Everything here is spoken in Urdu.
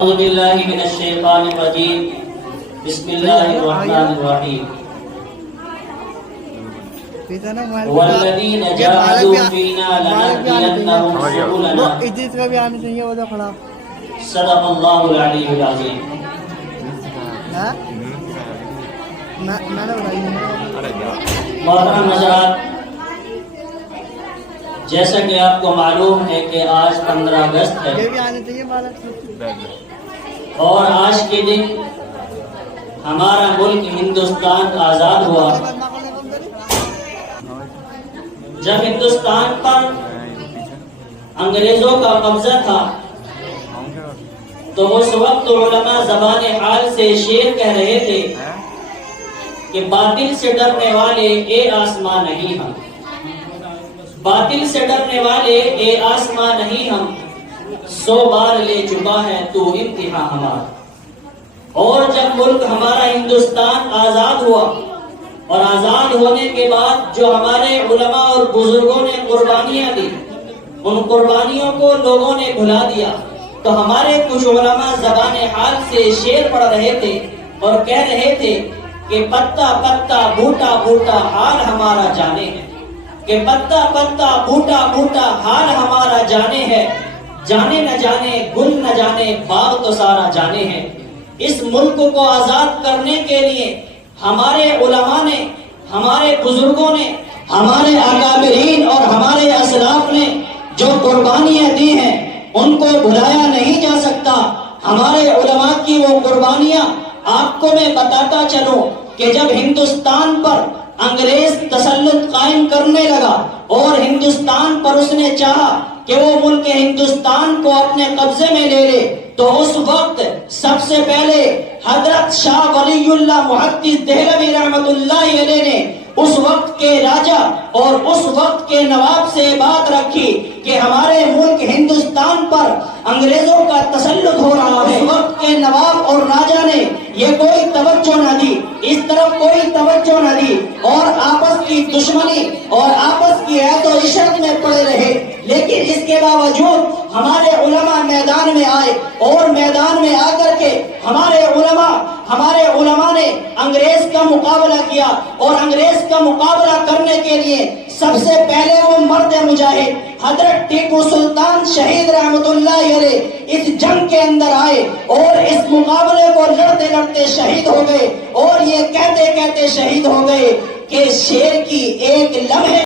اعوذ باللہ من الشیطان الرجیم بسم اللہ الرحمن الرحیم والذین جاہدوا فینا لنہدینہم سبلنا صدق اللہ العلی العظیم۔ محترم حضرات، جیسا کہ آپ کو معلوم ہے کہ آج 15 اگست ہے اور آج کے دن ہمارا ملک ہندوستان آزاد ہوا۔ جب ہندوستان پر انگریزوں کا قبضہ تھا تو اس وقت علماء زبان حال سے شعر کہہ رہے تھے کہ باطل سے ڈرنے والے اے آسمان نہیں ہم، باطل سے ڈرنے والے اے آسمان نہیں ہم، 100 بار لے چکا ہے تو امتحان ہمارا۔ اور جب ملک ہمارا ہندوستان آزاد ہوا اور آزاد ہونے کے بعد جو ہمارے علماء اور بزرگوں نے قربانیاں دی، ان قربانیوں کو لوگوں نے بھلا دیا، تو ہمارے کچھ علماء زبان حال سے شعر پڑھ رہے تھے اور کہہ رہے تھے کہ پتا پتا بوٹا بوٹا حال ہمارا جانے ہے، کہ پتا پتا بوٹا بوٹا حال ہمارا جانے ہے، جانے نہ جانے گل نہ جانے باغ تو سارا جانے ہے۔ اس ملک کو آزاد کرنے کے لیے ہمارے علماء نے، ہمارے بزرگوں نے، ہمارے اکابرین اور ہمارے اسلاف نے جو قربانیاں دی ہیں ان کو بھلایا نہیں جا سکتا۔ ہمارے علماء کی وہ قربانیاں آپ کو میں بتاتا چلوں کہ جب ہندوستان پر انگریز تسلط قائم کرنے لگا اور ہندوستان پر اس نے چاہا کہ وہ ملک ہندوستان کو اپنے قبضے میں لے لے، تو اس وقت سب سے پہلے حضرت شاہ ولی اللہ محدث دہلوی رحمت اللہ علیہ نے اس وقت کے راجا اور اس وقت کے نواب سے بات رکھی کہ ہمارے ملک ہندوستان پر انگریزوں کا تسلط ہو رہا ہے۔ اس وقت کے نواب اور راجا نے یہ کوئی توجہ نہ دی، اس طرف کوئی توجہ نہ دی اور آپس کی دشمنی اور آپس کی عہد و عشرت میں پڑے رہے۔ لیکن اس کے باوجود ہمارے علماء میدان میں آئے اور میدان میں آ کر کے ہمارے علماء نے انگریز کا مقابلہ کیا، اور انگریز کا مقابلہ کرنے کے لیے سب سے پہلے وہ مرد مجاہد حضرت ٹیپو سلطان شہید رحمت اللہ علیہ اس جنگ کے اندر آئے اور اس مقابلے کو لڑتے لڑتے شہید ہو گئے، اور یہ کہتے کہتے شہید ہو گئے کہ شیر کی ایک لمحے